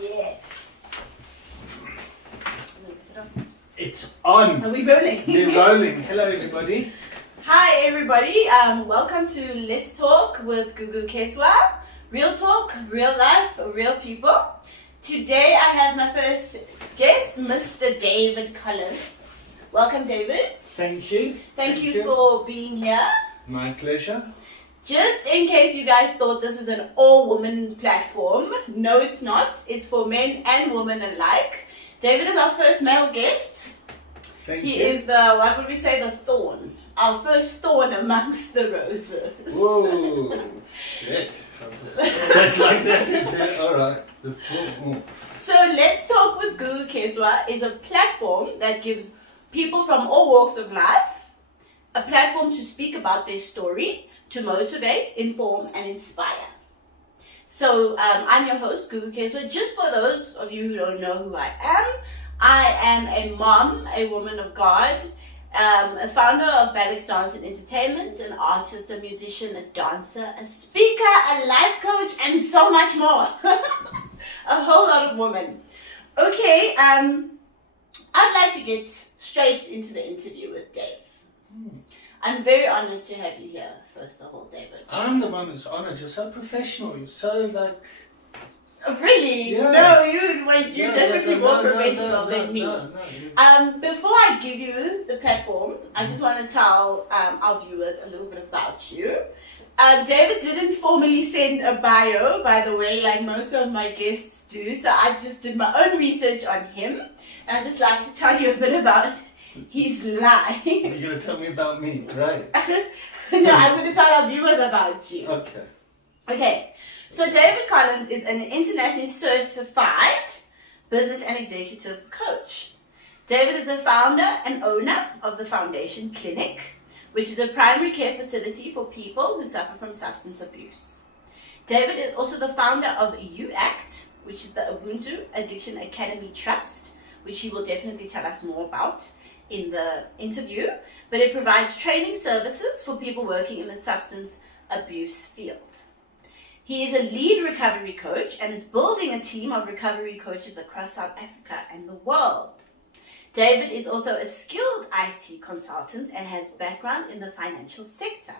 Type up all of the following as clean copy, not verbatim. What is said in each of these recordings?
Yes. It's on. Are we rolling? We're rolling. Hello, everybody. Hi, everybody. Welcome to Let's Talk with Gugu Keswa. Real talk, real life, real people. Today I have my first guest, Mr. David Collins. Welcome, David. Thank you. Thank you for being here. My pleasure. Just in case you guys thought this is an all-woman platform, no, it's not. It's for men and women alike. David is our first male guest. Thank He you. is the, what would we say, the thorn. Our first thorn amongst the roses. Whoa. Shit. So it's like that, is it? All right. So Let's Talk with Gugu Keswa is a platform that gives people from all walks of life a platform to speak about their story, to motivate, inform, and inspire. So I'm your host, Gugu Keswa. Just for those of you who don't know who I am a mom, a woman of God, a founder of Balix Dance and Entertainment, an artist, a musician, a dancer, a speaker, a life coach, and so much more. A whole lot of women. Okay, I'd like to get straight into the interview with Dave. I'm very honored to have you here, first of all, David. I'm the one that's honored. You're so professional. You're so like... Really? Yeah. No, you're definitely more professional than me. No. Before I give you the platform, I just want to tell our viewers a little bit about you. David didn't formally send a bio, by the way, like most of my guests do. So I just did my own research on him. And I'd just like to tell you a bit about his life. You're going to tell me about me, right? No, I'm going to tell our viewers about you. Okay. So David Collins is an internationally certified business and executive coach. David is the founder and owner of the Foundation Clinic, which is a primary care facility for people who suffer from substance abuse. David is also the founder of UACT, which is the Ubuntu Addiction Academy Trust, which he will definitely tell us more about in the interview. But it provides training services for people working in the substance abuse field. He is a lead recovery coach and is building a team of recovery coaches across South Africa and the world. David is also a skilled IT consultant and has background in the financial sector.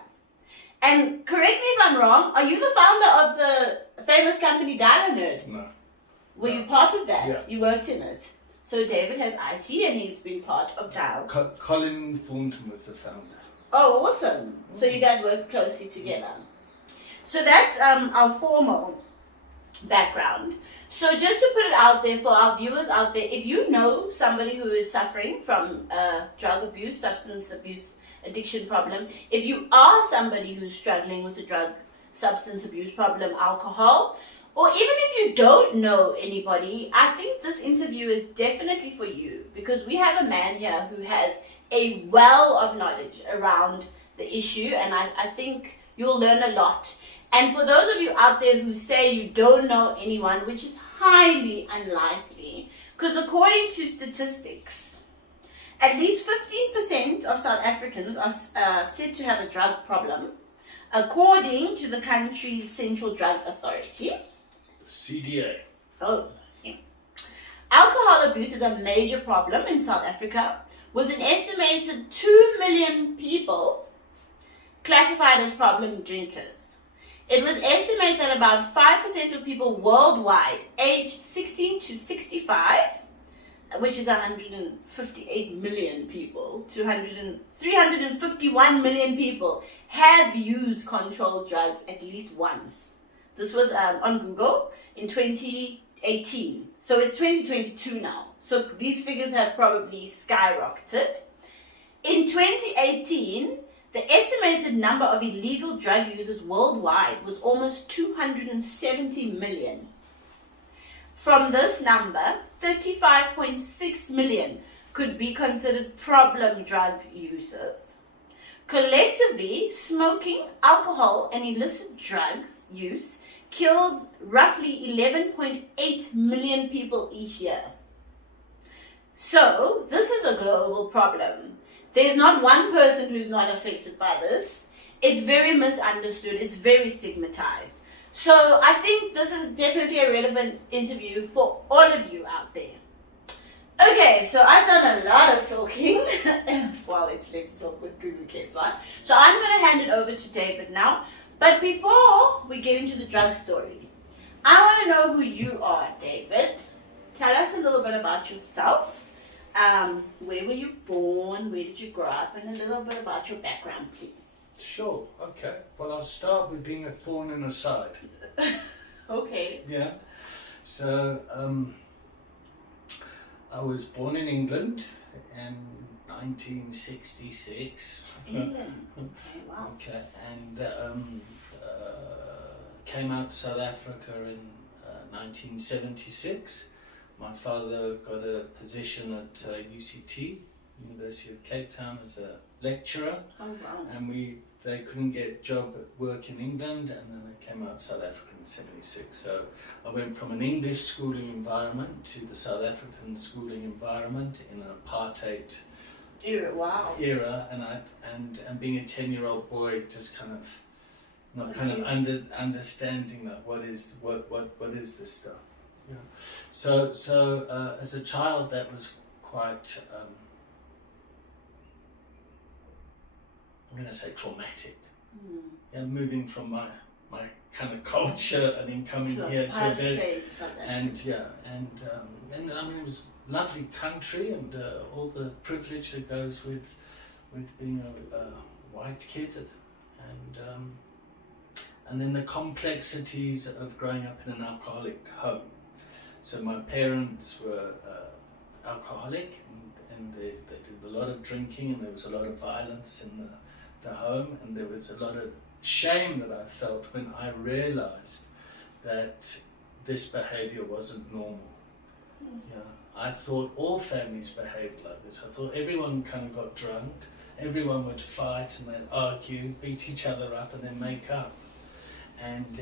And correct me if I'm wrong, are you the founder of the famous company Dialer Nerd? No. Were you part of that? Yeah. You worked in it. So David has IT and he's been part of Dial. Colin Thornton was the founder. Oh, awesome. So you guys work closely together. So that's our formal background. So just to put it out there for our viewers out there, if you know somebody who is suffering from drug abuse, substance abuse, addiction problem, if you are somebody who's struggling with a drug, substance abuse problem, alcohol, or even if you don't know anybody, I think this interview is definitely for you because we have a man here who has a well of knowledge around the issue, and I think you'll learn a lot. And for those of you out there who say you don't know anyone, which is highly unlikely, because according to statistics, at least 15% of South Africans are said to have a drug problem, according to the country's Central Drug Authority. CDA. Oh, yeah. Alcohol abuse is a major problem in South Africa, with an estimated 2 million people classified as problem drinkers. It was estimated that about 5% of people worldwide aged 16 to 65, which is 158 million people, 351 million people have used controlled drugs at least once. This was on Google in 2018. So it's 2022 now. So these figures have probably skyrocketed. In 2018, the estimated number of illegal drug users worldwide was almost 270 million. From this number, 35.6 million could be considered problem drug users. Collectively, smoking, alcohol, and illicit drugs use kills roughly 11.8 million people each year. So, this is a global problem. There's not one person who's not affected by this. It's very misunderstood. It's very stigmatized. So I think this is definitely a relevant interview for all of you out there. Okay, so I've done a lot of talking. Well, let's talk with Gugu case, right? So I'm going to hand it over to David now. But before we get into the drug story, I want to know who you are, David. Tell us a little bit about yourself. Where were you born? Where did you grow up? And a little bit about your background, please. Sure, okay. Well, I'll start with being a thorn in the side. Okay. Yeah. So, I was born in England in 1966. England. Okay, wow. Okay, and came out to South Africa in 1976. My father got a position at UCT, University of Cape Town, as a lecturer. Oh, wow. And they couldn't get job at work in England, and then they came out to South Africa in 76. So I went from an English schooling environment to the South African schooling environment in an apartheid era, and being a 10-year-old boy, just kind of not understanding that what is this stuff. Yeah. So as a child, that was quite I'm going to say traumatic. Yeah, moving from my kind of culture and then coming here to a very and I mean, it was a lovely country, and all the privilege that goes with being a white kid, and then the complexities of growing up in an alcoholic home. So my parents were alcoholic, and they did a lot of drinking, and there was a lot of violence in the home, and there was a lot of shame that I felt when I realized that this behavior wasn't normal. Yeah, I thought all families behaved like this. I thought everyone kind of got drunk, everyone would fight and they'd argue, beat each other up, and then make up. And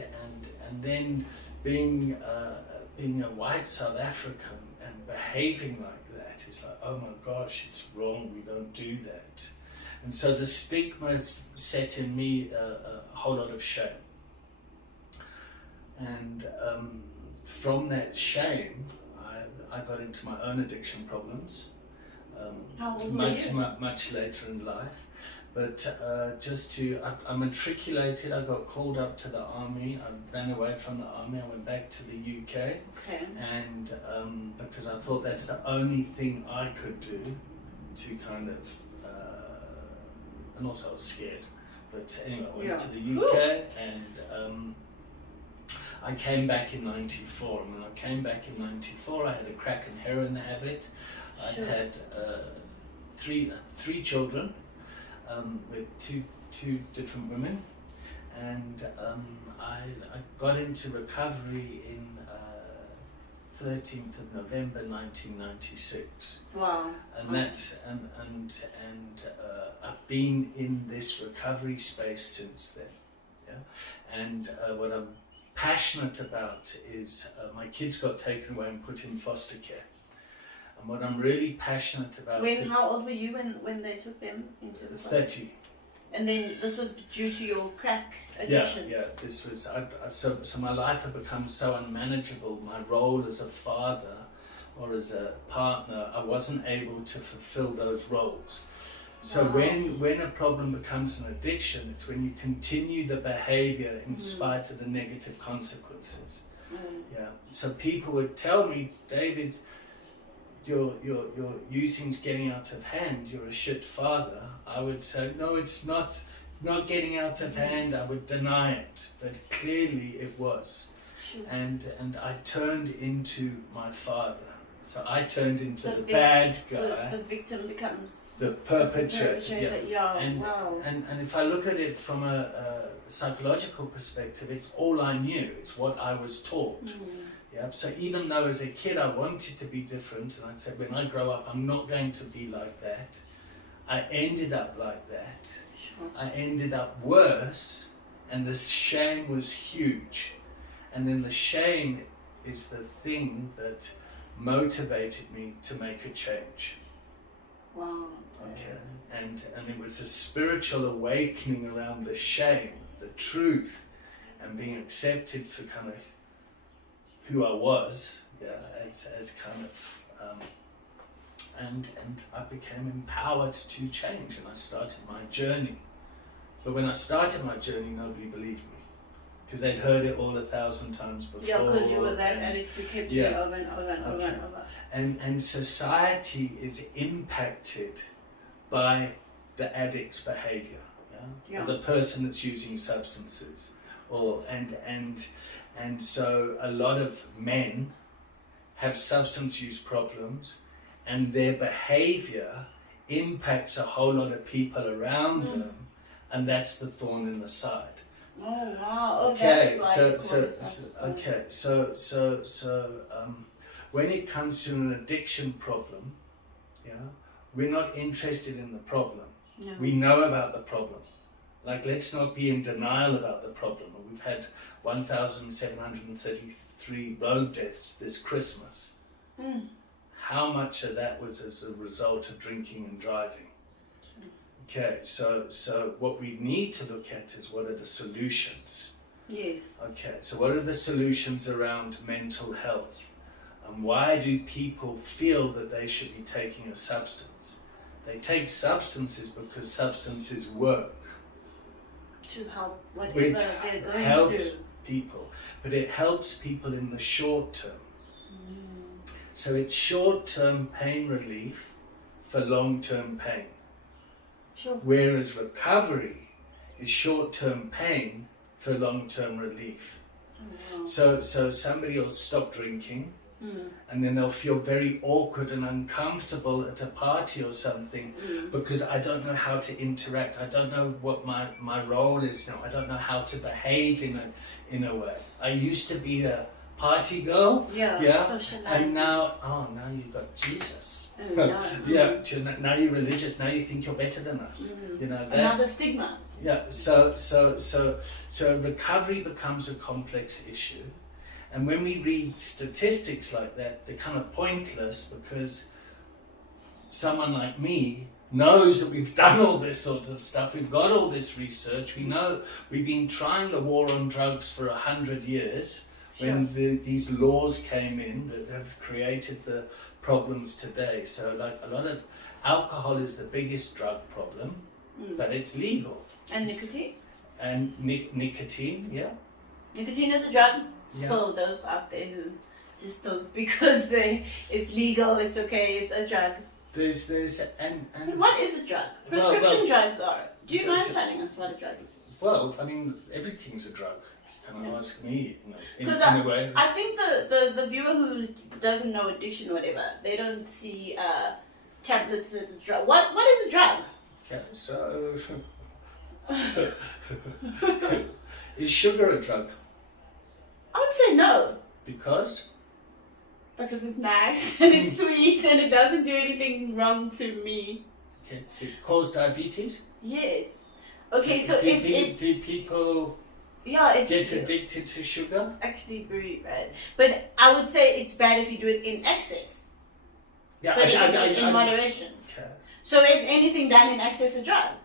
then being a white South African and behaving like that is like, oh my gosh, it's wrong, we don't do that. And so the stigma set in me a whole lot of shame. And from that shame, I got into my own addiction problems. Much later in life. But I matriculated, I got called up to the army, I ran away from the army, I went back to the UK. Okay. And because I thought that's the only thing I could do to kind of, and also I was scared. But anyway, I went to the UK, and I came back in 94. And when I came back in 94, I had a crack and heroin habit. I'd had three children with two different women, and I got into recovery in 13th of November 1996. Wow. And that's and I've been in this recovery space since then. Yeah. And what I'm passionate about is my kids got taken away and put in foster care. And what I'm really passionate about. How old were you when they took them into the foster? 30. And then this was due to your crack addiction. Yeah. This was so my life had become so unmanageable. My role as a father or as a partner, I wasn't able to fulfill those roles. So when a problem becomes an addiction, it's when you continue the behavior in spite of the negative consequences. Yeah. So people would tell me, David, your using's getting out of hand, you're a shit father. I would say, no, it's not getting out of hand. I would deny it, but clearly it was. Sure. And I turned into my father. So I turned into the bad guy. The victim becomes the perpetrator. Yeah. And if I look at it from a psychological perspective, it's all I knew. It's what I was taught. Yeah. So even though as a kid I wanted to be different, and I'd say when I grow up I'm not going to be like that, I ended up like that. Sure. I ended up worse, and the shame was huge. And then the shame is the thing that motivated me to make a change. Wow. Okay. And it was a spiritual awakening around the shame, the truth, and being accepted for kind of who I was, as kind of, and I became empowered to change, and I started my journey. But when I started my journey, nobody believed me, because they'd heard it all 1,000 times before. Yeah, because you were that addict, you kept doing it over and over and over and over. And society is impacted by the addict's behavior, or the person that's using substances, and so a lot of men have substance use problems, and their behavior impacts a whole lot of people around them, and that's the thorn in the side. Oh wow! Oh, okay, that's so when it comes to an addiction problem, we're not interested in the problem. No. We know about the problem. Like, let's not be in denial about the problem. We've had 1,733 road deaths this Christmas. How much of that was as a result of drinking and driving? Okay, so what we need to look at is, what are the solutions? Yes. Okay, so what are the solutions around mental health? And why do people feel that they should be taking a substance? They take substances because substances work. To help whatever they're going through. People, but it helps people in the short term. So it's short-term pain relief for long-term pain. Sure. Whereas recovery is short-term pain for long-term relief. So somebody will stop drinking, and then they'll feel very awkward and uncomfortable at a party or something, because I don't know how to interact. I don't know what my role is now. I don't know how to behave in a way. I used to be a party girl, and now you've got Jesus. Now you're religious. Now you think you're better than us. Another stigma. So recovery becomes a complex issue. And when we read statistics like that, they're kind of pointless, because someone like me knows that we've done all this sort of stuff. We've got all this research. We know we've been trying the war on drugs for 100 years, when these laws came in that have created the problems today. So like, a lot of alcohol is the biggest drug problem, but it's legal. And nicotine? And nicotine, Nicotine is a drug. For those out there who just don't, because it's legal, it's okay, it's a drug. And what is a drug? Prescription drugs are. Do you mind telling us what a drug is? Well, I mean, everything's a drug. Kind of ask me, in a way. I think the viewer who doesn't know addiction or whatever, they don't see tablets as a drug. What is a drug? Okay, so is sugar a drug? I would say no. Because? Because it's nice and it's sweet and it doesn't do anything wrong to me. Okay, does it cause diabetes? Yes. Okay, so do people get addicted to sugar? It's actually very bad. But I would say it's bad if you do it in excess. Yeah, but in moderation. Okay. So is anything done in excess a drug?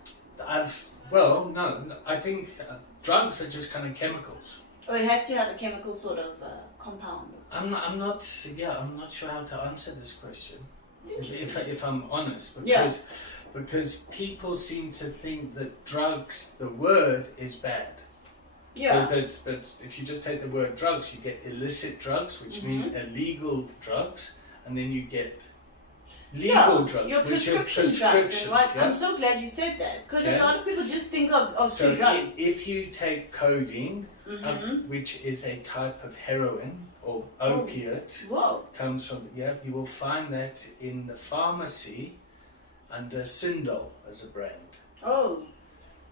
No. I think drugs are just kind of chemicals. Or it has to have a chemical sort of compound. I'm not sure how to answer this question. If I'm honest, because people seem to think that drugs, the word, is bad. Yeah. But if you just take the word drugs, you get illicit drugs, which mean illegal drugs, and then you get legal drugs, your which are prescriptions. prescriptions. I'm so glad you said that, because a lot of people just think of two drugs. If you take codeine, which is a type of heroin or opiate, comes from you will find that in the pharmacy under Sindol as a brand. Oh.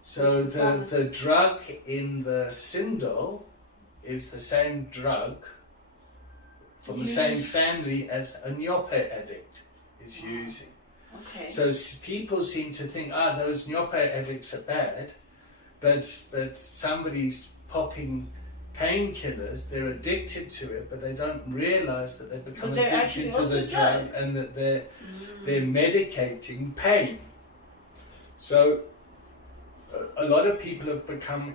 So the drug in the Sindol is the same drug from the same family as a Nyope addict is using. Okay. So people seem to think, those Nyope addicts are bad, but somebody's popping painkillers, they're addicted to it, but they don't realize that they've become addicted to the drug and that they're medicating pain. So a lot of people have become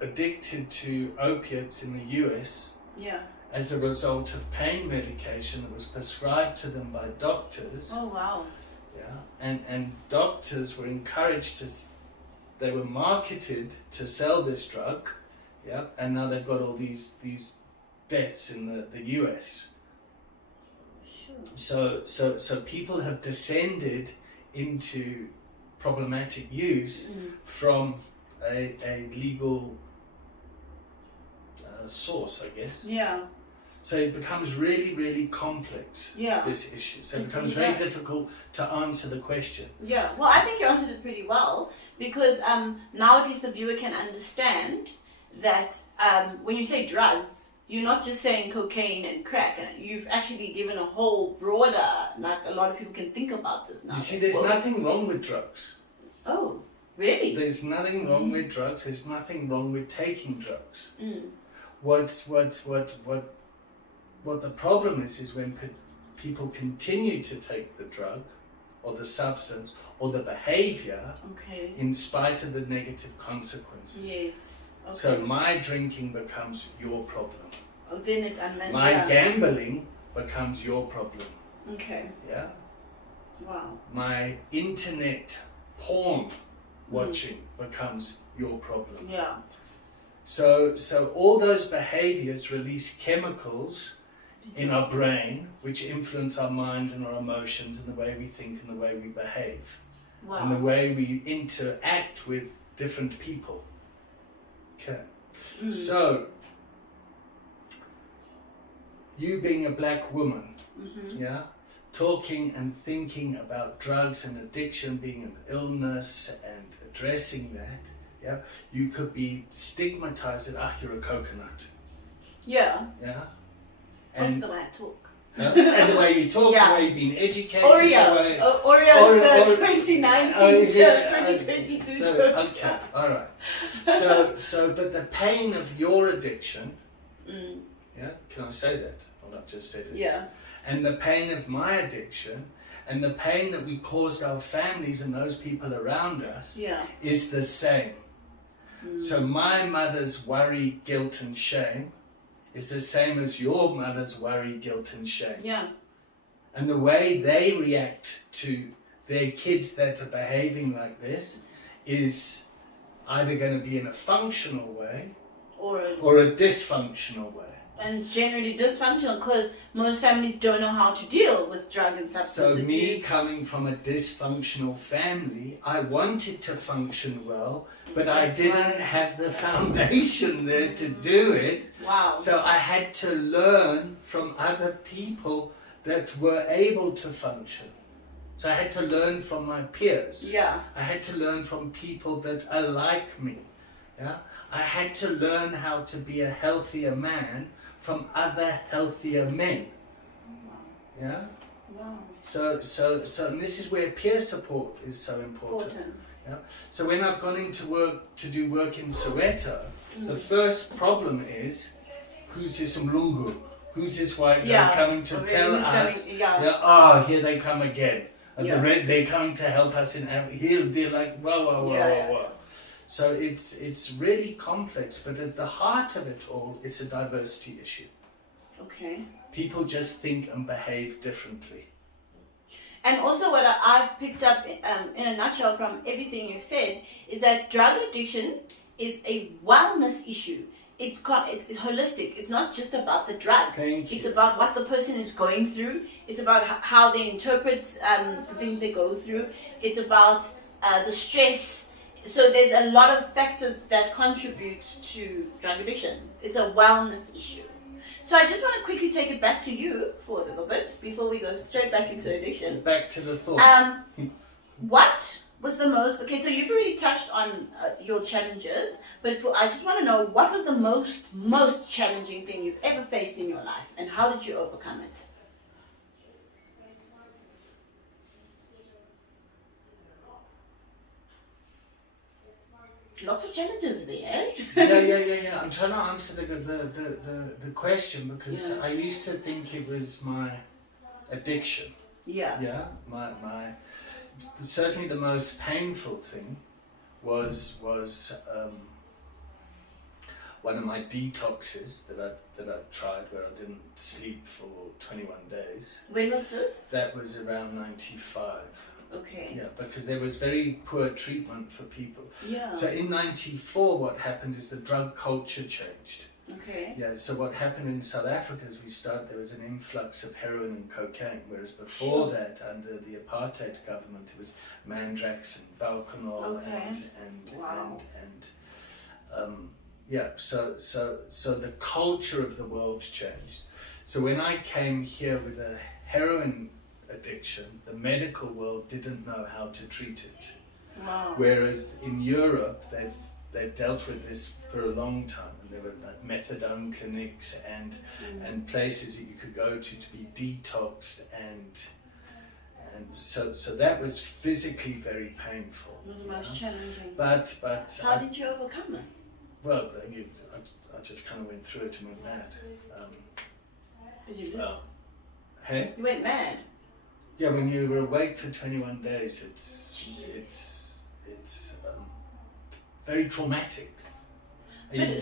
addicted to opiates in the US as a result of pain medication that was prescribed to them by doctors. Oh, wow. Yeah, and doctors were encouraged they were marketed to sell this drug, yeah, and now they've got all these deaths in the US. Sure. So people have descended into problematic use from a legal source, I guess. Yeah. So it becomes really, really complex, this issue. So it becomes very difficult to answer the question. Yeah, well, I think you answered it pretty well, because nowadays the viewer can understand that when you say drugs, you're not just saying cocaine and crack. And you've actually given a whole broader, like a lot of people can think about this now. You see, there's nothing wrong with drugs. Oh, really? There's nothing wrong with drugs. There's nothing wrong with taking drugs. What the problem is when people continue to take the drug or the substance or the behavior in spite of the negative consequences. Yes. Okay. So my drinking becomes your problem. Oh, then it's unmanageable. My gambling becomes your problem. Okay. Yeah? Wow. My internet porn watching becomes your problem. Yeah. So all those behaviors release chemicals in our brain which influence our mind and our emotions and the way we think and the way we behave. Wow. And the way we interact with different people. Okay. So you being a black woman, yeah, talking and thinking about drugs and addiction being an illness and addressing that, yeah, you could be stigmatized as, you're a coconut. Yeah. Yeah. What's And the way I talk? and the way you talk, the way you've been educated. Oreo. Oreo is the 2019 2022 Okay, all right. So, but the pain of your addiction, yeah, can I say that? Well, I've just said it. Yeah. And the pain of my addiction, and the pain that we caused our families and those people around us, is the same. So my mother's worry, guilt, and shame is the same as your mother's worry, guilt, and shame. Yeah. And the way they react to their kids that are behaving like this is either going to be in a functional way or a dysfunctional way. And it's generally dysfunctional because most families don't know how to deal with drug and substance abuse. So me coming from a dysfunctional family, I wanted to function well, but I didn't have the foundation there to do it. Wow. So I had to learn from other people that were able to function. So I had to learn from my peers. Yeah. I had to learn from people that are like me. Yeah. I had to learn how to be a healthier man from other healthier men. Wow. Yeah. Wow. So and this is where peer support is so important. Yeah. So when I've gone into work to do work in Soweto, the first problem is, who's this Mlungu? Who's this white guy coming to tell us? Here they come again. They're coming to help us in here. They're like, whoa. So it's really complex, but at the heart of it all, it's a diversity issue. Okay. People just think and behave differently. And also what I've picked up in a nutshell from everything you've said is that drug addiction is a wellness issue. It's holistic. It's not just about the drug. It's about what the person is going through. It's about how they interpret the things they go through. It's about the stress. So there's a lot of factors that contribute to drug addiction. It's a wellness issue. So I just want to quickly take it back to you for a little bit before we go straight back into addiction. Back to the thought. What was the most... Okay, so you've already touched on your challenges, but I just want to know, what was the most challenging thing you've ever faced in your life, and how did you overcome it? Lots of challenges there. Yeah. I'm trying to answer the question because I used to think it was my addiction. Yeah. Yeah. My certainly the most painful thing was one of my detoxes that I tried, where I didn't sleep for 21 days. When was this? That was around 95. Okay. Yeah, because there was very poor treatment for people. Yeah. So in 94, what happened is the drug culture changed. Okay. Yeah, so what happened in South Africa is there was an influx of heroin and cocaine, whereas before that, under the apartheid government, it was Mandrax and Valkenol so the culture of the world changed. So when I came here with a heroin addiction, the medical world didn't know how to treat it. Wow. Whereas in Europe, they've dealt with this for a long time, and there were like methadone clinics and places that you could go to be detoxed, and so that was physically very painful. It was the most challenging. But how did you overcome it? Well, I just kind of went through it and went mad. Did you lose? Well, hey? You went mad. Yeah, when you were awake for 21 days, it's very traumatic. But I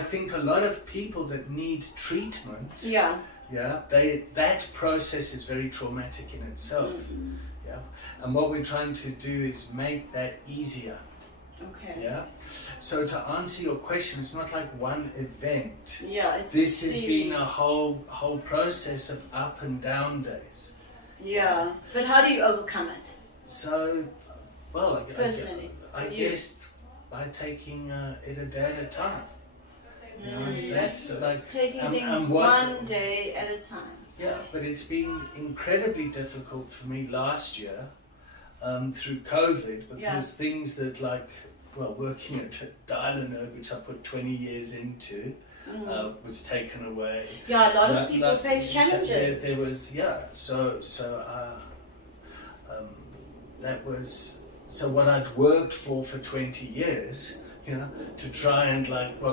think a lot of people that need treatment, that process is very traumatic in itself. Mm-hmm. Yeah, and what we're trying to do is make that easier. Okay. Yeah. So to answer your question, it's not like one event. Yeah. This has been a whole process of up and down days. Yeah. But how do you overcome it? So, well, personally, I guess by taking it a day at a time. You know, that's like taking things one day at a time. Yeah, but it's been incredibly difficult for me last year through COVID, because things that working at Dylanerd, which I put 20 years into, was taken away. Yeah, a lot of people face challenges. There was, that was, so what I'd worked for 20 years, to try and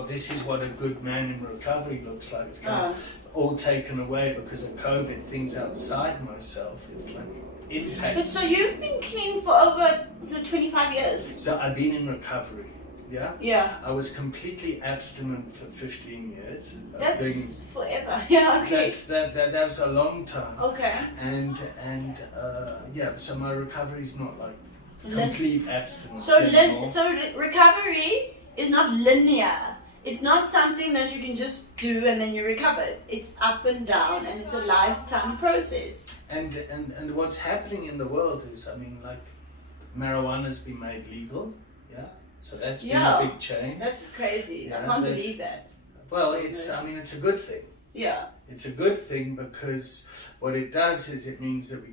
this is what a good man in recovery looks like. It's kind of all taken away because of COVID, things outside myself. It's like impact. But so you've been clean for over 25 years? So I've been in recovery, yeah? Yeah. I was completely abstinent for 15 years. That's forever, yeah, okay. That's a long time. Okay. And so my recovery's not like complete abstinence So recovery is not linear. It's not something that you can just do and then you recover. It's up and down, and it's a lifetime process. And what's happening in the world is, marijuana's been made legal, yeah? So that's been a big change. That's crazy. Yeah, I can't believe that. Well, it's a good thing. Yeah. It's a good thing because what it does is it means that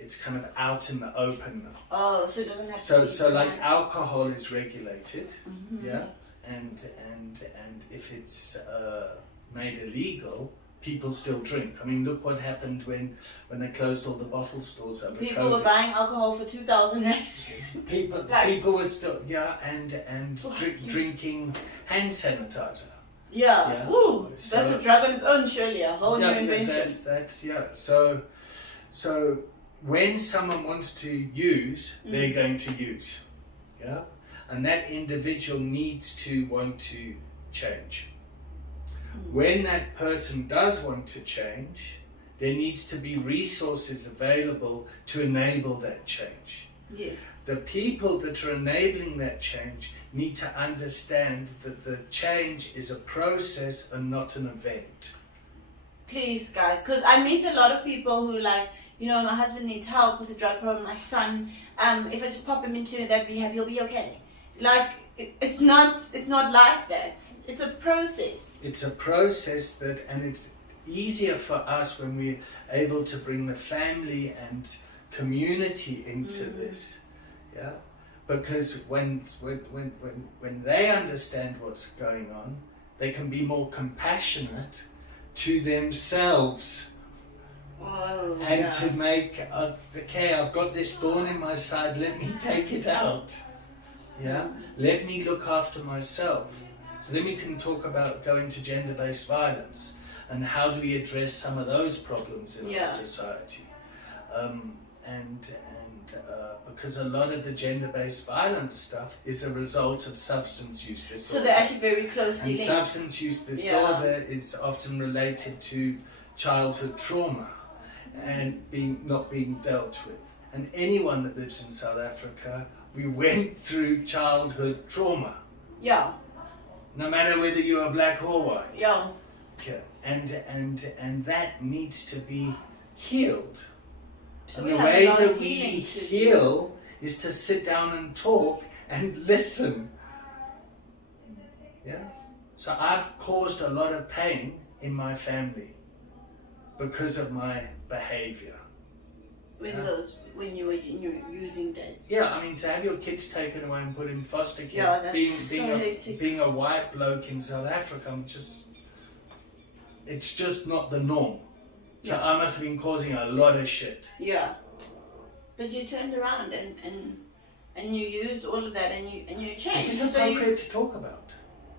it's kind of out in the open now. Oh, so it doesn't have to be... So like alcohol is regulated, yeah? And if it's made illegal, people still drink. Look what happened when they closed all the bottle stores over People COVID. were buying alcohol for 2,000 rand. People were still, drinking hand sanitizer. Yeah. Ooh, that's a drug on its own, surely. A whole new invention. So when someone wants to use, they're going to use. Yeah. And that individual needs to want to change. When that person does want to change, there needs to be resources available to enable that change. Yes. The people that are enabling that change need to understand that the change is a process and not an event. Please, guys, because I meet a lot of people who my husband needs help with a drug problem, my son, if I just pop him into that rehab, he'll be okay. It's not like that. It's a process. It's a process and it's easier for us when we're able to bring the family and community into this, yeah. Because when they understand what's going on, they can be more compassionate to themselves. To make I've got this thorn in my side. Let me take it out. Yeah, let me look after myself. So then we can talk about going to gender-based violence and how do we address some of those problems in our society. because a lot of the gender-based violence stuff is a result of substance use disorder. So they're actually very closely linked. Substance use disorder is often related to childhood trauma and not being dealt with. And anyone that lives in South Africa, we went through childhood trauma. Yeah. No matter whether you are black or white. Yeah. Okay. And that needs to be healed. So and the way that we heal is to sit down and talk and listen. Yeah. So I've caused a lot of pain in my family because of my behavior. When you were in your using days. Yeah, I mean, to have your kids taken away and put in foster care, yeah, that's being a white bloke in South Africa, it's just not the norm. So I must have been causing a lot of shit. Yeah. But you turned around and you used all of that and you changed. This is appropriate to talk about.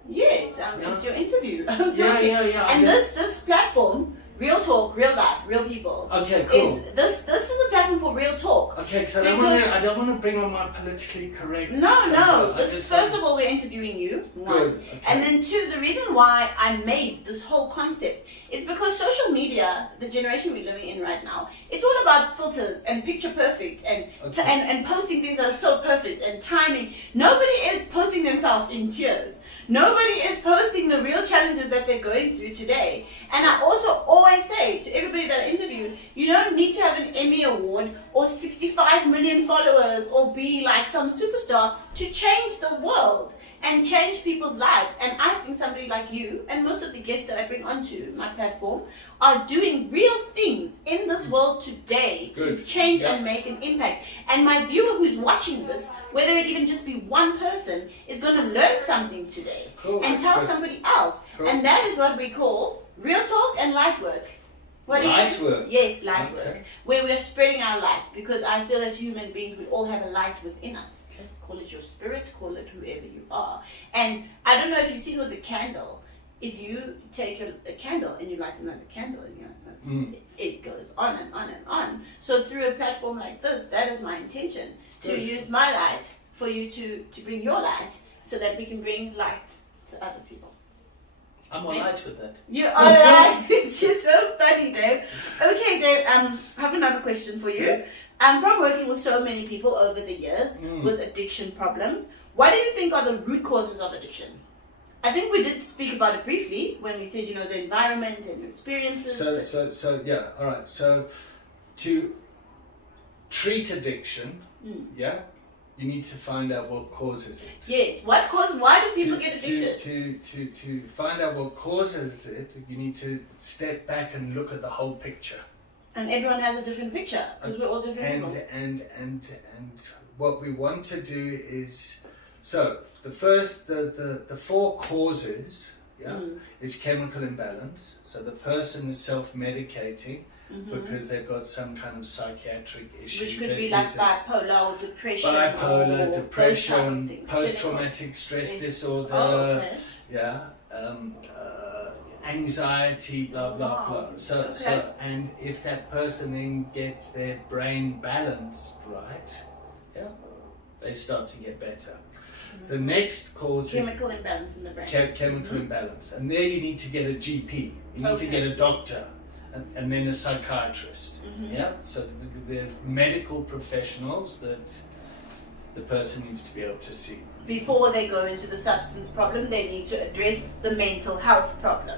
Yes, it's your interview. Yeah. And this platform, real talk, real life, real people. Okay, cool. This is a platform for real talk. Okay, because I don't want to bring on my politically correct. No. First of all, we're interviewing you. Good. Okay. And then two, the reason why I made this whole concept is because social media, the generation we're living in right now, it's all about filters and picture perfect and posting things that are so perfect and timing. Nobody is posting themselves in tears. Nobody is posting the real challenges that they're going through today. And I also always say to everybody that I interview, you don't need to have an Emmy Award or 65 million followers or be like some superstar to change the world and change people's lives. And I think somebody like you and most of the guests that I bring onto my platform are doing real things in this world today to change and make an impact. And my viewer who's watching this, whether it even just be one person, is going to learn something today and tell somebody else. And that is what we call real talk and light work. Light work? Yes, light work. Where we're spreading our light, because I feel as human beings we all have a light within us. Call it your spirit, call it whoever you are. And I don't know if you've seen with a candle, if you take a candle and you light another candle, and it goes on and on and on. So through a platform like this, that is my intention, to use my light for you to bring your light, so that we can bring light to other people. I'm all right with that. You are right. It's just so funny, Dave. Okay, Dave, I have another question for you. From working with so many people over the years with addiction problems, what do you think are the root causes of addiction? I think we did speak about it briefly when we said, the environment and your experiences. So yeah, all right. So to treat addiction, you need to find out what causes it. Yes. Why do people get addicted? To find out what causes it, you need to step back and look at the whole picture. And everyone has a different picture, because we're all different people. And what we want to do is, so the first, the four causes, is chemical imbalance. So the person is self-medicating because they've got some kind of psychiatric issue. Which could be like bipolar or depression. Post-traumatic stress disorder. Anxiety, blah blah blah. So and if that person then gets their brain balanced right, they start to get better. The next cause chemical imbalance in the brain. Chemical imbalance, and there you need to get a GP. You need to get a doctor, and then a psychiatrist. So there's medical professionals that the person needs to be able to see. Before they go into the substance problem, they need to address the mental health problem.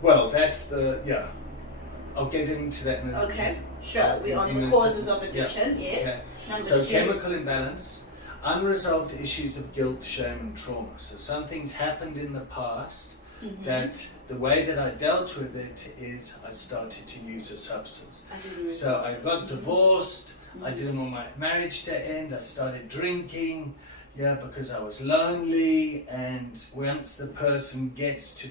Well, that's I'll get into that in a minute. Okay, sure. We're on the causes of addiction, yes. Okay. So chemical imbalance, unresolved issues of guilt, shame and trauma. So something's happened in the past that the way that I dealt with it is I started to use a substance. So I got divorced, I didn't want my marriage to end, I started drinking, because I was lonely, and once the person gets to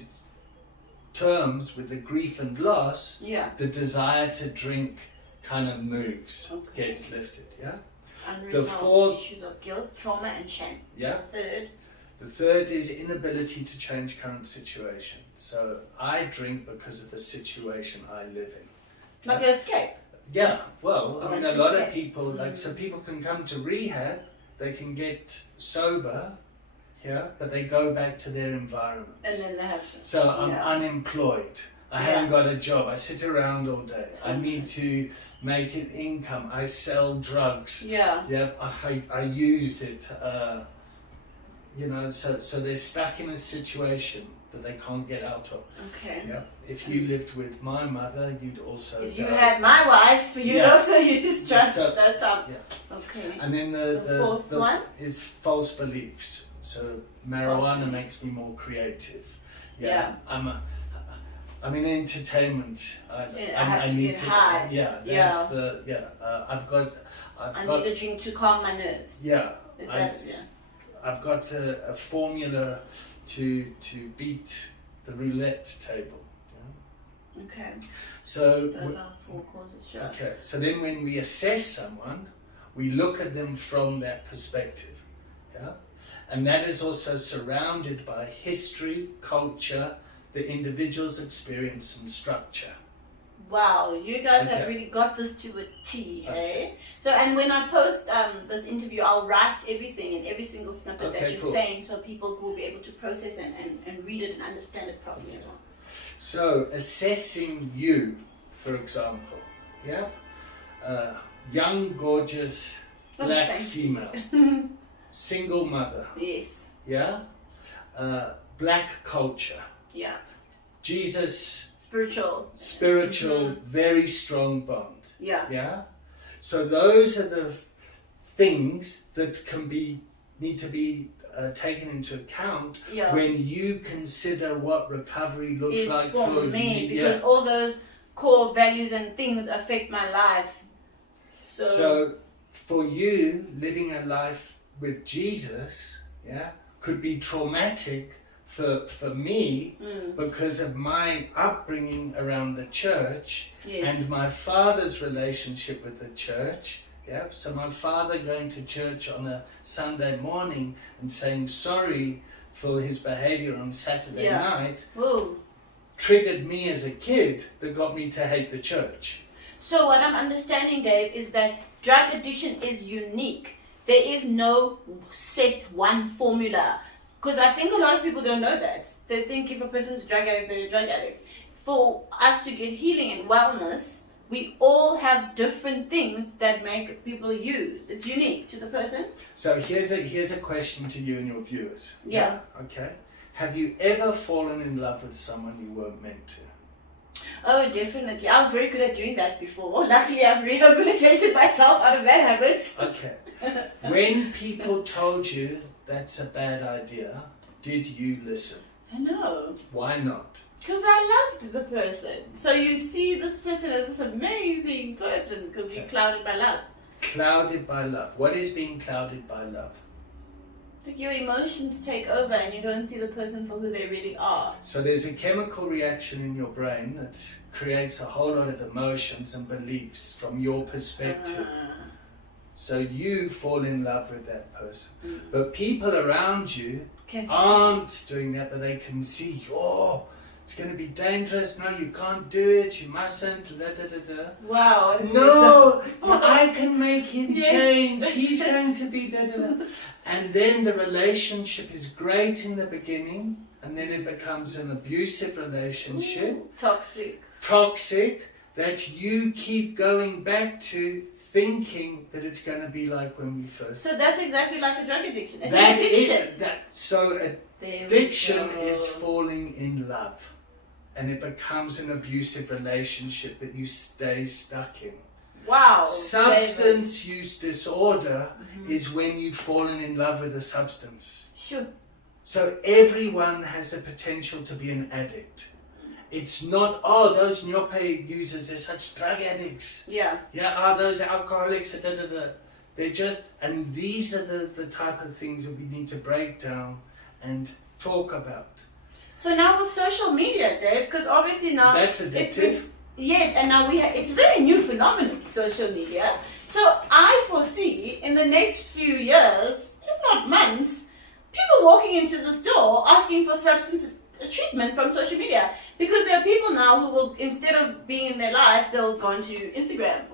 terms with the grief and loss, the desire to drink kind of moves, gets lifted. Unresolved issues of guilt, trauma and shame. The third is inability to change current situation. So I drink because of the situation I live in. Like an escape. Yeah, well, I mean, a lot of people, like, Mm. so people can come to rehab, they can get sober, yeah, but they go back to their environment. And then they have to. So I'm unemployed. I haven't got a job. I sit around all day. I need to make an income. I sell drugs. Yeah. Yeah, I use it. You know, so they're stuck in a situation that they can't get out of. Okay. Yeah. If you lived with my mother, you'd also. If you had my wife, you'd also use drugs So, at that time. Yeah. Okay. And then the fourth one is false beliefs. So marijuana makes me more creative. Yeah. I'm in entertainment. I need to get high. Yeah. That's the I need a drink to calm my nerves. Yeah. Is that, I've got a formula to beat the roulette table. Yeah? Okay. So those are 4 causes, sure. Okay. So then when we assess someone, we look at them from that perspective. Yeah. And that is also surrounded by history, culture, the individual's experience and structure. Wow, you guys have really got this to a T, eh? So, and when I post this interview, I'll write everything in every single snippet that you're saying, so people will be able to process and read it and understand it properly as well. So, assessing you, for example, young, gorgeous, black female, single mother, yes, black culture, Jesus, spiritual, very strong bond. Yeah. So those are the things that need to be taken into account when you consider what recovery looks like for me, because all those core values and things affect my life. So for you, living a life with Jesus, could be traumatic. For me, because of my upbringing around the church and my father's relationship with the church, so my father going to church on a Sunday morning and saying sorry for his behavior on Saturday night triggered me as a kid that got me to hate the church. So what I'm understanding, Dave, is that drug addiction is unique. There is no set one formula. Because I think a lot of people don't know that. They think if a person's a drug addict, they're a drug addict. For us to get healing and wellness, we all have different things that make people use. It's unique to the person. So here's a question to you and your viewers. Yeah. Okay. Have you ever fallen in love with someone you weren't meant to? Oh, definitely. I was very good at doing that before. Luckily, I've rehabilitated myself out of that habit. Okay. When people told you that's a bad idea, did you listen? No. Why not? Because I loved the person. So you see this person as this amazing person because you're clouded by love. Clouded by love. What is being clouded by love? Like your emotions take over and you don't see the person for who they really are. So there's a chemical reaction in your brain that creates a whole lot of emotions and beliefs from your perspective. So you fall in love with that person. But people around you aren't doing that, but they can see, it's going to be dangerous. No, you can't do it. You mustn't. Wow. No, I can make him change. He's going to be And then the relationship is great in the beginning, and then it becomes an abusive relationship. Toxic, that you keep going back to, thinking that it's going to be like when we first. So that's exactly like a drug addiction. It's an addiction. So addiction is falling in love, and it becomes an abusive relationship that you stay stuck in. Wow. Substance use disorder is when you've fallen in love with a substance. Sure. So everyone has a potential to be an addict. It's not, those nyope users, they're such drug addicts. Those alcoholics, They're just, and these are the type of things that we need to break down and talk about. So now with social media, Dave, because obviously now... That's addictive. Yes, and now it's a very new phenomenon, social media. So I foresee in the next few years, if not months, people walking into the store asking for substance treatment from social media, because there are people now who will, instead of being in their life, they'll go onto Instagram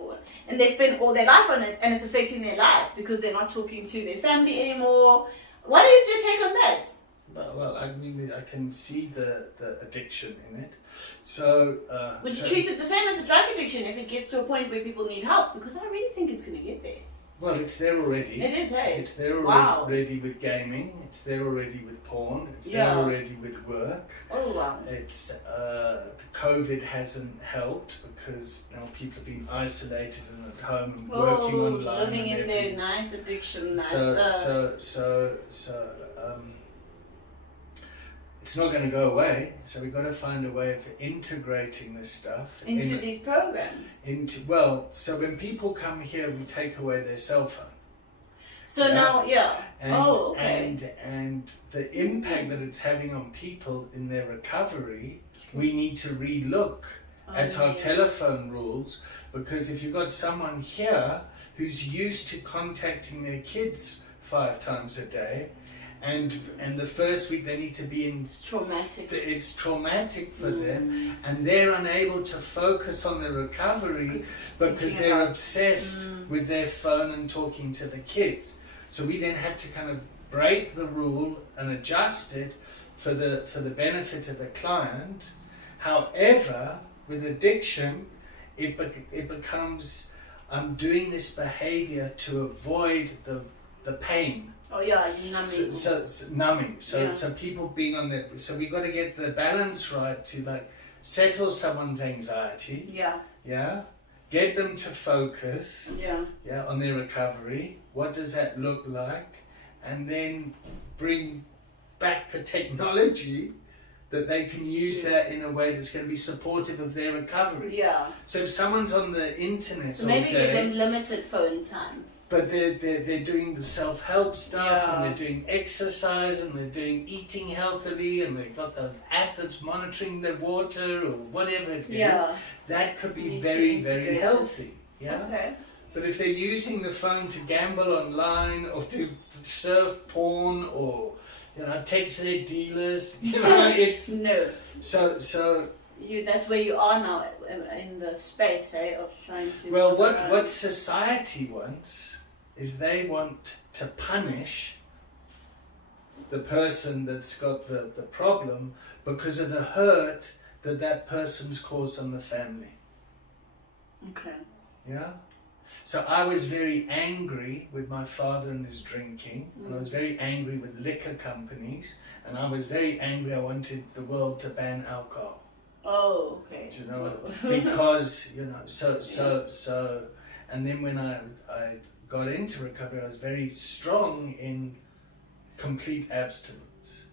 and they spend all their life on it, and it's affecting their life because they're not talking to their family anymore. What is your take on that? Well, I mean, I can see the addiction in it. So, would you treat it the same as a drug addiction if it gets to a point where people need help? Because I really think it's going to get there. Well, it's there already. It is, hey? It's there already with gaming. It's there already with porn. It's there already with work. Oh, wow. It's COVID hasn't helped because now people have been isolated and at home and working online. Living in their nice addiction. It's not going to go away, so we've got to find a way of integrating this stuff into these programs. So when people come here, we take away their cell phone. So now, and the impact that it's having on people in their recovery, we need to re-look at our telephone rules, because if you've got someone here who's used to contacting their kids 5 times a day, and the first week they need to be in... It's traumatic for them, and they're unable to focus on their recovery because they're obsessed with their phone and talking to the kids. So we then have to kind of break the rule and adjust it for the benefit of the client. However, with addiction, it becomes, I'm doing this behavior to avoid the pain. Oh yeah, numbing. So numbing. So people being on their... So we got to get the balance right to like settle someone's anxiety. Yeah. Yeah. Get them to focus. Yeah. Yeah, on their recovery. What does that look like? And then bring back the technology that they can use that in a way that's going to be supportive of their recovery. Yeah. So if someone's on the internet all maybe day, give them limited phone time. But they're doing the self-help stuff, and they're doing exercise, and they're doing eating healthily, and they've got the app that's monitoring their water or whatever it is. That could be very, very healthy. Yeah. Okay. But if they're using the phone to gamble online or to surf porn or text their dealers, it's no. So. That's where you are now in the space, of trying to... Well, what society wants is they want to punish the person that's got the problem because of the hurt that person's caused on the family. Okay. Yeah? So I was very angry with my father and his drinking, and I was very angry with liquor companies, and I was very angry I wanted the world to ban alcohol. Oh, okay. Do you know what? Because, so, and then when I got into recovery, I was very strong in complete abstinence.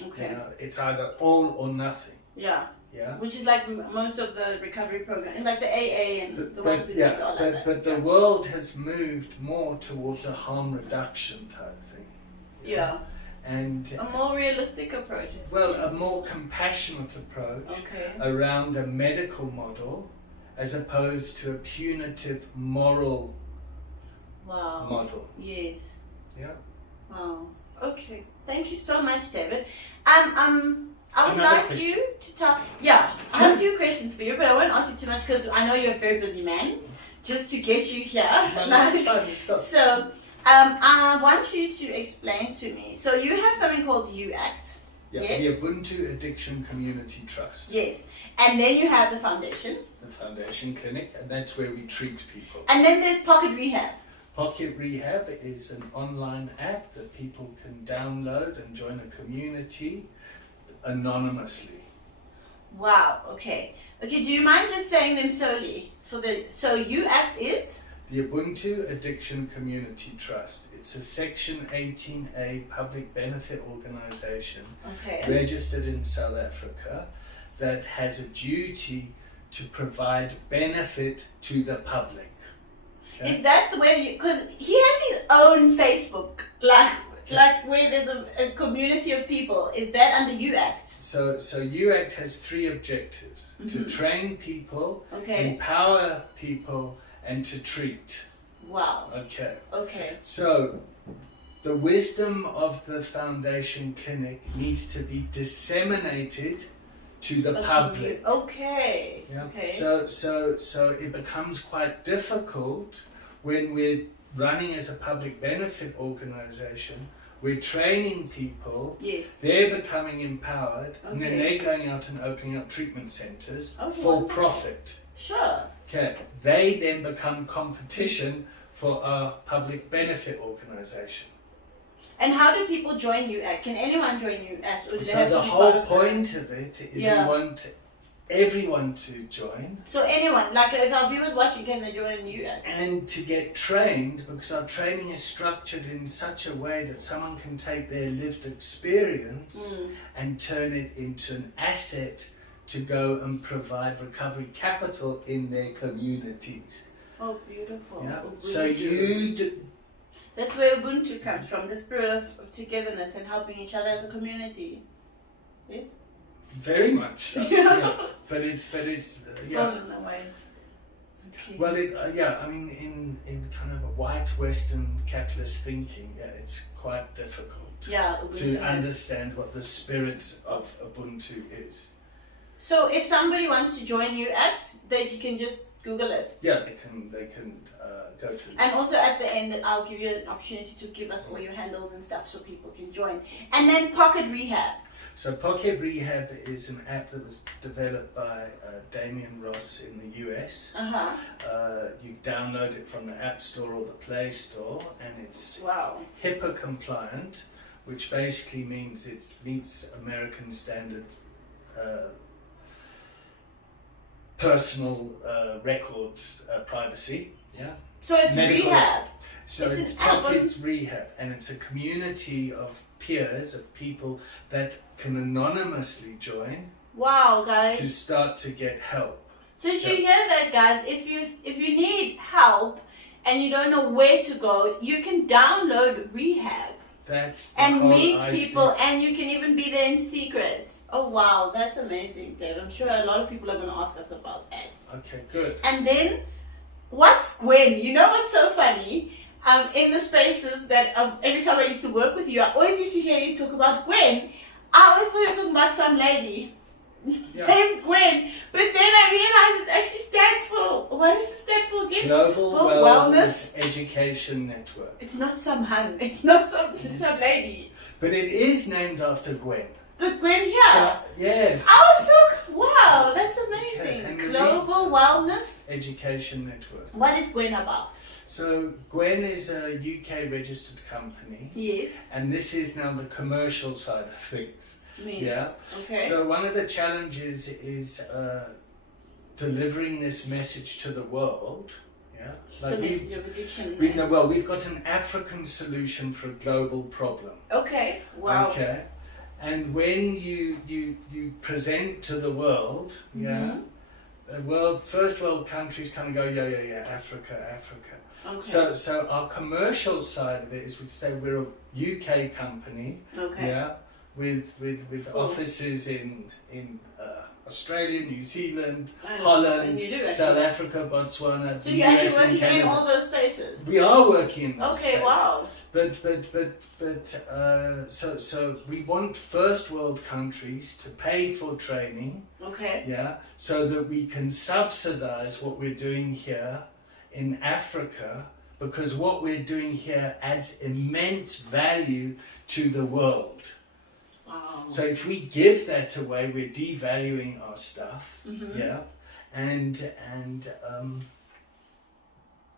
Okay. It's either all or nothing. Yeah. Yeah. Which is like most of the recovery programs, and like the AA and the ones we do are like that. But the world has moved more towards a harm reduction type thing. Yeah. And a more realistic approach. A more compassionate approach around a medical model as opposed to a punitive moral model. Yes. Yeah. Wow. Okay. Thank you so much, David. I would like you to tell... Yeah, I have a few questions for you, but I won't ask you too much because I know you're a very busy man. Just to get you here. It's fine. So... I want you to explain to me. So you have something called UACT. Yeah, yes? The Ubuntu Addiction Community Trust. Yes. And then you have the foundation. The foundation clinic, and that's where we treat people. And then there's Pocket Rehab. Pocket Rehab is an online app that people can download and join a community anonymously. Wow, okay. Okay, do you mind just saying them solely? So UACT is? The Ubuntu Addiction Community Trust. It's a Section 18A public benefit organisation registered in South Africa that has a duty to provide benefit to the public. Okay? Is that the way because he has his own Facebook, like where there's a community of people. Is that under UACT? So UACT has 3 objectives. To train people, empower people, and to treat. Wow. Okay. Okay. So, the wisdom of the foundation clinic needs to be disseminated to the public. Okay. Yeah? Okay. So it becomes quite difficult when we're running as a public benefit organization. We're training people, Yes. they're becoming empowered, and then Okay. they're going out and opening up treatment centers Oh, for wonderful. profit. Sure. Okay, they then become competition for our public benefit organization. And how do people join UACT? Can anyone join UACT? Or do they So have to the be whole part of point of it is Yeah. we want everyone to join So anyone, like if our viewers watching, can they join UACT? and to get trained, because our training is structured in such a way that someone can take their lived experience and turn it into an asset to go and provide recovery capital in their communities. Oh, beautiful. Yeah. Ubuntu. So you do, That's where Ubuntu comes from, the spirit of togetherness and helping each other as a community. Yes? very much so. Yeah. But it's yeah. Fallen away. Okay. Well, I mean, in kind of a white Western capitalist thinking, it's quite difficult Yeah, to Ubuntu understand what the spirit of Ubuntu is. So if somebody wants to join UACT, that you can just Google it. Yeah, they can go to. And also at the end, I'll give you an opportunity to give us all your handles and stuff so people can join. And then Pocket Rehab. So Pocket Rehab is an app that was developed by Damien Ross in the US. You download it from the App Store or the Play Store, and it's HIPAA compliant, which basically means it meets American standard personal records privacy. Yeah. So it's Medical. rehab. So It's it's an app Pocket Rehab, and it's a community of peers, of people that can anonymously join Wow, to guys. start to get help. So did you hear that, guys? If you need help and you don't know where to go, you can download Rehab That's the and whole meet idea. people, and you can even be there in secret. Oh wow, that's amazing, Dave. I'm sure a lot of people are going to ask us about that. Okay, good. And then, what's Gwen? You know what's so funny? In the spaces that every time I used to work with you, I always used to hear you talk about Gwen. I always thought you were talking about some lady named Gwen, but then I realized it actually stands for, what does it stand for again? Global Wellness Education Network. It's not some hun. It's not some lady. But it is named after Gwen. But Gwen here. Yes. I was so, wow, that's amazing. Okay, Global Wellness Education Network. What is Gwen about? So Gwen is a UK registered company. Yes. And this is now the commercial side of things. Yeah. Okay. So one of the challenges is delivering this message to the world. Yeah. The message of addiction. We've got an African solution for a global problem. Okay. Wow. Okay. And when you present to the world, first world countries kind of go, yeah, Africa. Okay. So our commercial side of it is, we'd say we're a UK company. Okay. Yeah. With offices in Australia, New Zealand, Holland, South Africa, Botswana, So the you're US actually and working Canada. in all those spaces? We are working in those spaces. Wow. So we want first world countries to pay for training. Okay. Yeah. So that we can subsidize what we're doing here in Africa, because what we're doing here adds immense value to the world. Wow. So if we give that away, we're devaluing our stuff. Yeah. And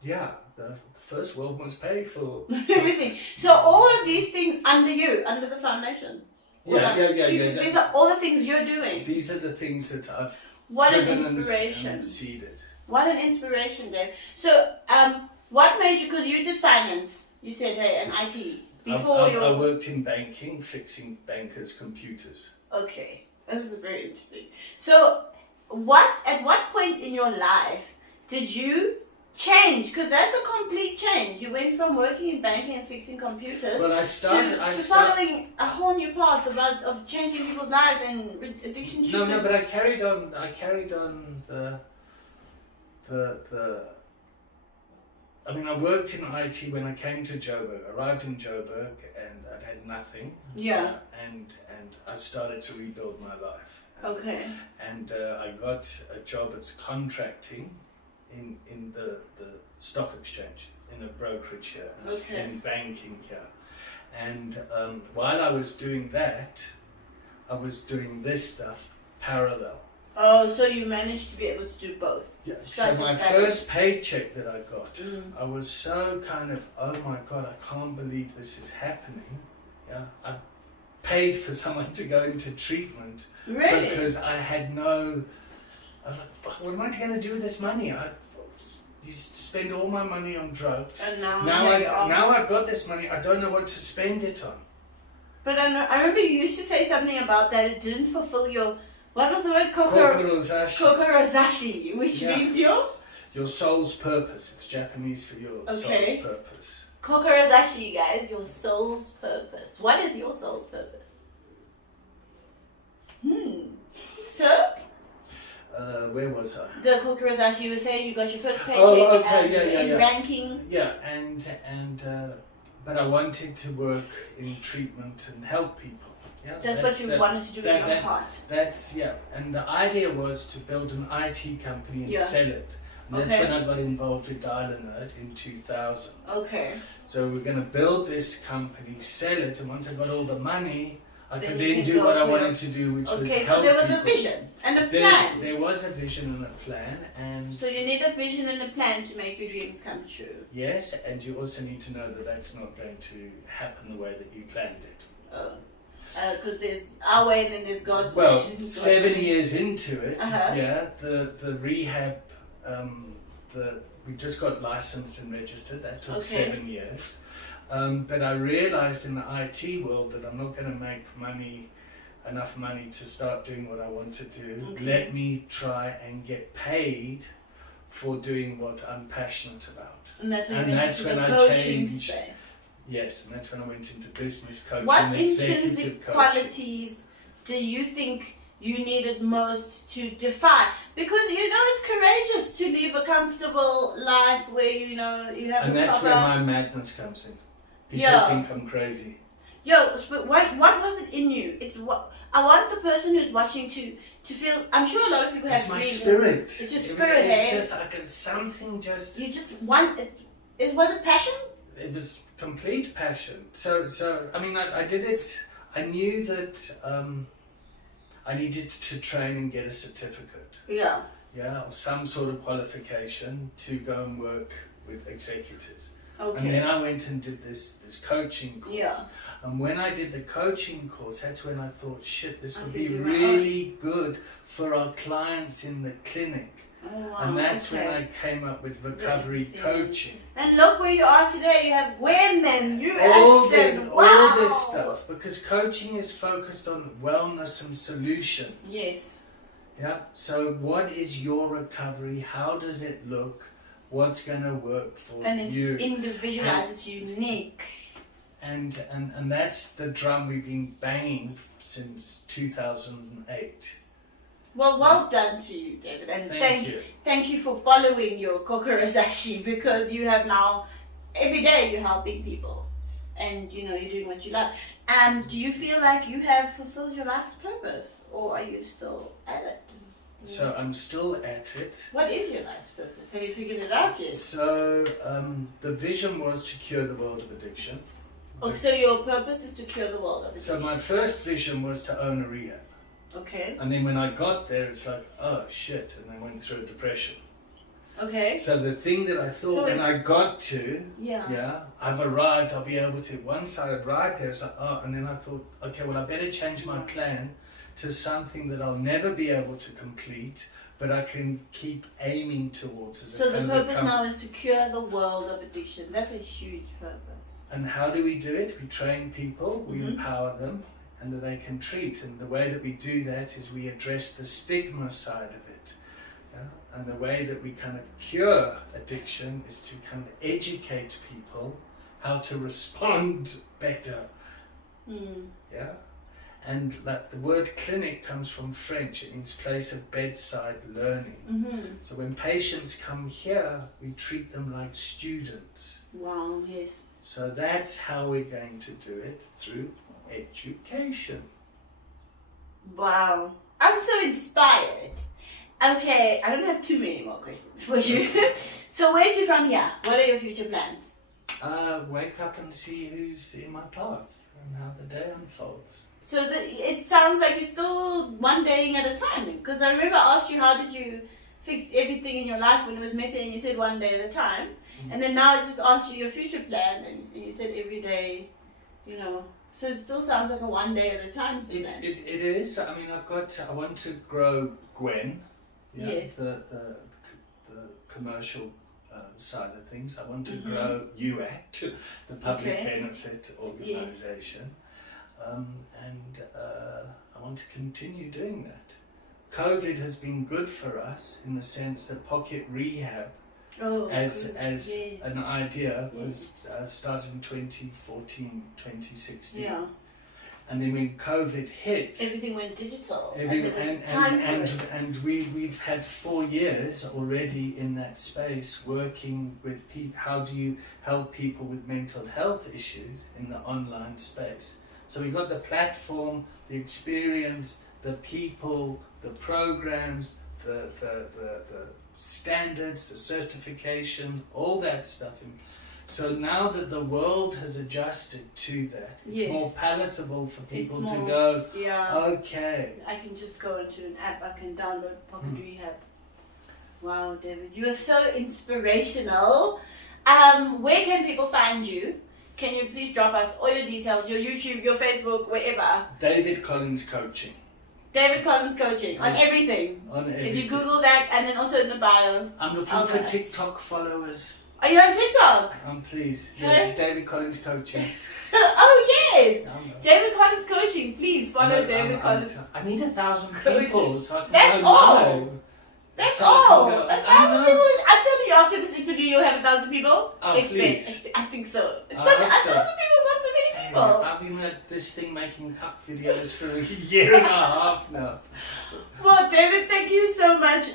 the first world must pay for everything. So all of these things under the foundation. These are all the things you're doing. These are the things that I've What an driven inspiration. and seeded. What an inspiration, Dave. So what made you, because you did finance, you said, hey, and IT. I worked in banking, fixing bankers' computers. Okay, this is very interesting. So, at what point in your life did you change? Because that's a complete change. You went from working in banking and fixing computers to following a whole new path of changing people's lives and addiction treatment. No, but I carried on the I mean, I worked in IT when I came to Joburg. I arrived in Joburg and I'd had nothing. Yeah. And I started to rebuild my life. Okay. And I got a job as contracting in the stock exchange, in a brokerage here, Okay. in banking here. And while I was doing that, I was doing this stuff parallel. Oh, so you managed to be able to do both. Yeah. So my first paycheck that I got, I was so kind of, oh my God, I can't believe this is happening. Yeah. I paid for someone to go into treatment. Really? Because I had no, I was like, what am I going to do with this money? I used to spend all my money on drugs. And now I've got this money, I don't know what to spend it on. But I remember you used to say something about that it didn't fulfill your, what was the word? Kokorozashi, which means your soul's purpose. It's Japanese for your soul's purpose. Kokorozashi, guys, your soul's purpose. What is your soul's purpose? So? Where was I? The kokorozashi, you were saying you got your first paycheck in banking. Yeah, but I wanted to work in treatment and help people. Yeah, that's what you wanted to do in your heart. And the idea was to build an IT company and sell it. And that's when I got involved with Dial a Nerd in 2000. Okay. So we're going to build this company, sell it, and once I got all the money, I could then do what I wanted to do, which was help people. Okay, so there was a vision and a plan. There was a vision and a plan, and so you need a vision and a plan to make your dreams come true. Yes, and you also need to know that that's not going to happen the way that you planned it. Oh. Because there's our way and then there's God's way. Well, 7 years into it, the rehab, we just got licensed and registered. That took 7 years. But I realized in the IT world that I'm not going to make enough money to start doing what I want to do. Okay. Let me try and get paid for doing what I'm passionate about. And that's when I changed. Space. Yes, and that's when I went into business coaching. What intrinsic qualities do you think you needed most to defy? Because it's courageous to live a comfortable life where you have. And that's where my madness comes in. People think I'm crazy. But what was it in you? It's what I want the person who's watching to feel. I'm sure a lot of people have. It's my spirit. It's your spirit. It's just like something just. You just want it. Was it passion? It was complete passion. So I mean, I did it. I knew that I needed to train and get a certificate. Yeah. Yeah, of some sort of qualification to go and work with executives. Okay. And then I went and did this coaching course. Yeah. And when I did the coaching course, that's when I thought, shit, this would be really good for our clients in the clinic. Oh, wow. And that's when I came up with recovery coaching. And look where you are today. You have women, all this stuff, because coaching is focused on wellness and solutions. Yes. Yeah. So what is your recovery? How does it look? What's going to work for you? And it's individualized. It's unique. And that's the drum we've been banging since 2008. Well done to you, David, and thank you for following your kokorozashi, because you have now, every day you're helping people, and you're doing what you love. Do you feel like you have fulfilled your life's purpose, or are you still at it? So I'm still at it. What is your life's purpose? Have you figured it out yet? So the vision was to cure the world of addiction. Oh, so your purpose is to cure the world of addiction. So my first vision was to own a rehab. Okay. And then when I got there, it's like, oh shit, and I went through a depression. Okay. So the thing that I thought when I got to, I've arrived, I'll be able to, once I arrived there, it's like, oh, and then I thought, okay, well I better change my plan to something that I'll never be able to complete, but I can keep aiming towards. So the purpose now is to cure the world of addiction. That's a huge purpose. And how do we do it? We train people, we empower them, and that they can treat. And the way that we do that is we address the stigma side of it. Yeah? And the way that we kind of cure addiction is to kind of educate people how to respond better. Yeah? And like the word clinic comes from French. It means place of bedside learning. Mm-hmm. So when patients come here, we treat them like students. Wow, yes. So that's how we're going to do it, through education. Wow. I'm so inspired. Okay, I don't have too many more questions for you. So where's you from here? What are your future plans? Wake up and see who's in my path and how the day unfolds. So it sounds like you're still one day at a time. Because I remember I asked you how did you fix everything in your life when it was messy, and you said one day at a time. Mm-hmm. And then now I just asked you your future plan, and you said every day, you know. So it still sounds like a one day at a time plan. It is. I mean, I want to grow Gwen. Yeah, yes. The commercial side of things. I want to grow UACT, the public benefit organisation. Yes. And I want to continue doing that. COVID has been good for us in the sense that pocket rehab as an idea was started in 2014, 2016. Yeah. And then when COVID hit, everything went digital. And we've had 4 years already in that space working with people. How do you help people with mental health issues in the online space? So we got the platform, the experience, the people, the programs, the standards, the certification, all that stuff. So now that the world has adjusted to that, it's more palatable for people to go, okay. I can just go into an app, I can download Pocket Rehab. Wow, David, you are so inspirational. Where can people find you? Can you please drop us all your details, your YouTube, your Facebook, wherever? David Collins Coaching. David Collins Coaching, on everything. On everything. If you Google that, and then also in the bio. I'm looking for TikTok followers. Are you on TikTok? Please. Yeah, David Collins Coaching. Oh, yes. David Collins Coaching. Please follow David Collins. I need 1,000 people so I can That's all. That's all. 1,000 people. I'm telling you, after this interview, you'll have 1,000 people. Oh, please. I think so. It's not 1,000 people. It's not so many people. I've been at this thing making cup videos for a year and a half now. Well, David, thank you so much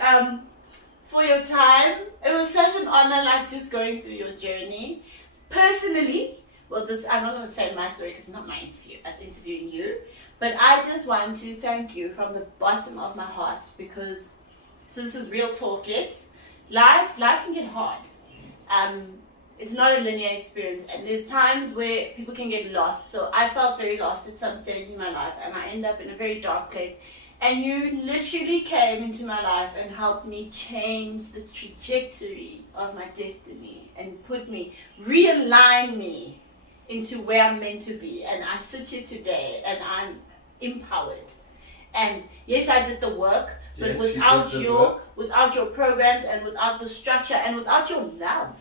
for your time. It was such an honor, like just going through your journey. Personally, I'm not going to say my story because it's not my interview. It's interviewing you. But I just want to thank you from the bottom of my heart, because this is real talk, yes. Life can get hard. It's not a linear experience, and there's times where people can get lost. So I felt very lost at some stage in my life, and I end up in a very dark place. And you literally came into my life and helped me change the trajectory of my destiny and realign me into where I'm meant to be. And I sit here today and I'm empowered. And yes, I did the work, but without your programs and without the structure and without your love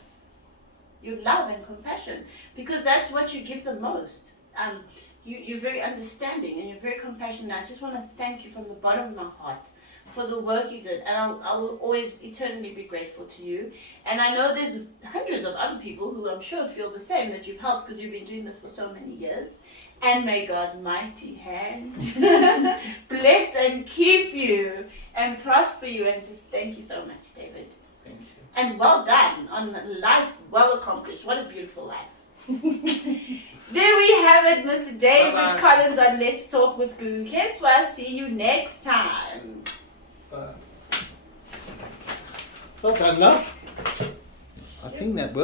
and compassion, because that's what you give the most. You're very understanding and you're very compassionate. I just want to thank you from the bottom of my heart for the work you did, and I will always eternally be grateful to you. And I know there's hundreds of other people who I'm sure feel the same, that you've helped, because you've been doing this for so many years. And may God's mighty hand bless and keep you and prosper you, and just thank you so much, David. Thank you. And well done on life, well accomplished. What a beautiful life. There we have it, Mr. David Collins on Let's Talk with Gugu. Guess what? I'll see you next time. Well done, love. I think that worked.